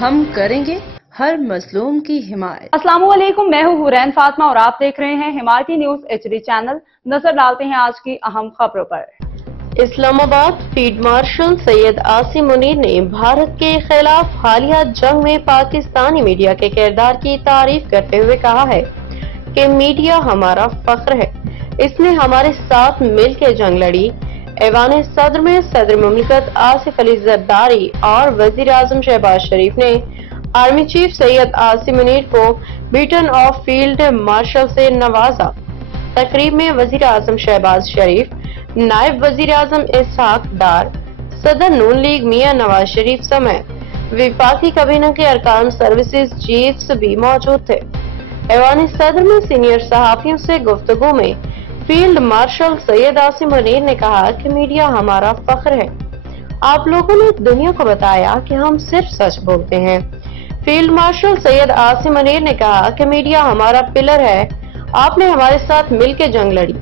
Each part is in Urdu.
ہم کریں گے ہر مظلوم کی حمایت۔ السلام علیکم، میں ہوں حورین فاطمہ اور آپ دیکھ رہے ہیں حمایتی نیوز HD چینل۔ نظر ڈالتے ہیں آج کی اہم خبروں پر۔ اسلام آباد فیلڈ مارشل سید عاصم منیر نے بھارت کے خلاف حالیہ جنگ میں پاکستانی میڈیا کے کردار کی تعریف کرتے ہوئے کہا ہے کہ میڈیا ہمارا فخر ہے، اس نے ہمارے ساتھ مل کے جنگ لڑی۔ ایوان صدر میں صدر مملکت آصف علی زرداری اور وزیر اعظم شہباز شریف نے آرمی چیف سید عاصم منیر کو بیٹن آف فیلڈ مارشل سے نوازا۔ تقریب میں وزیر اعظم شہباز شریف، نائب وزیر اعظم اسحاق ڈار، صدر نون لیگ میاں نواز شریف سمیت وفاقی کابینہ کے ارکان سروسز چیفز بھی موجود تھے۔ ایوان صدر میں سینئر صحافیوں سے گفتگو میں فیلڈ مارشل سید عاصم منیر نے کہا کہ میڈیا ہمارا فخر ہے، آپ لوگوں نے دنیا کو بتایا کہ ہم صرف سچ بولتے ہیں۔ فیلڈ مارشل سید عاصم منیر نے کہا کہ میڈیا ہمارا پلر ہے، آپ نے ہمارے ساتھ مل کے جنگ لڑی۔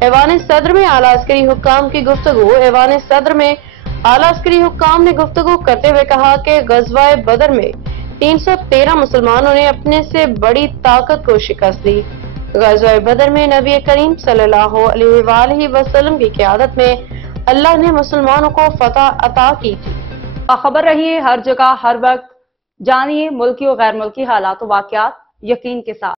ایوان صدر میں اعلیٰ عسکری حکام کی گفتگو۔ ایوان صدر میں اعلیٰ عسکری حکام نے گفتگو کرتے ہوئے کہا کہ غزوہ بدر میں 313 مسلمانوں نے اپنے سے بڑی طاقت کو شکست دی۔ غزوہ بدر میں نبی کریم صلی اللہ علیہ وآلہ وسلم کی قیادت میں اللہ نے مسلمانوں کو فتح عطا کی تھی۔ باخبر رہیے ہر جگہ ہر وقت، جانیے ملکی و غیر ملکی حالات و واقعات یقین کے ساتھ۔